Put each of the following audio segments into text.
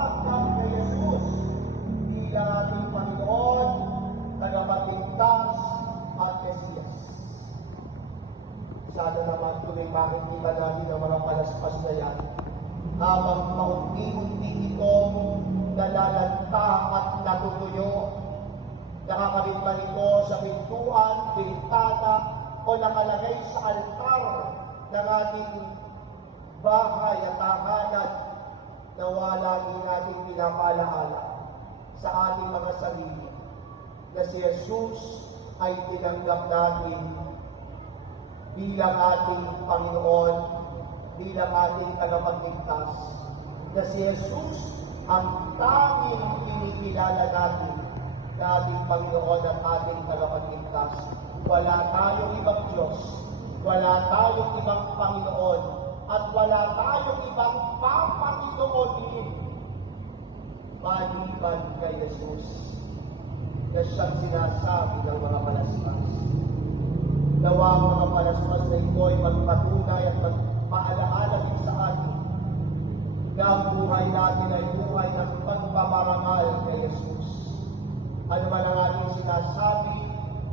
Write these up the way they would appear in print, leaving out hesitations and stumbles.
tumatanggap kay Jesus bilang ating Panginoon, tagapagligtas at Mesiyas. Sana naman tuloy makikita natin ang mga palaspas na yan habang maunti-unti itong nalalanta at natutuyo. Nakakabit pa ito sa pintuan, bintana, o nakalagay sa altar ng ating bahay at tahanan na wala din natin pinapalaala sa ating mga sarili na si Jesus ay tinanggap natin bilang ating Panginoon, bilang ating tagapagligtas, na si Jesus ang tanging kinikilala natin na ating Panginoon at ating tagapagligtas. Wala tayong ibang Diyos, wala tayong ibang Panginoon, at wala tayong ibang papanginoon maliban kay Jesus na siyang sinasabi ng mga palaspas. Nawa ang mga palaspas na ito ay magpatunay at magpaalaala din sa atin na ang buhay natin ay buhay ng pagmamarangal kay Jesus. Ano man ang ating sinasabi,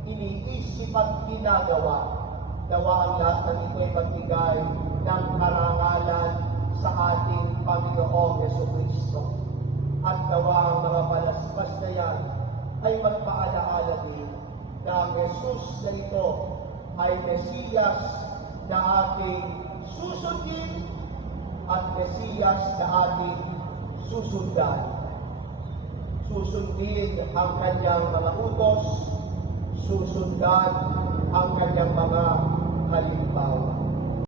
iniisip at ginagawa, nawa ang lahat ng ito ay magbigay ng karangalan sa ating Panginoong Jesucristo. At nawa ang mga palaspas na yan ay magpaalaala din na ang Jesus na ito ay Mesiyas na ating susundin at Mesiyas na ating susundan. Susundin ang kanyang mga utos, susundan ang kanyang mga halimbawa.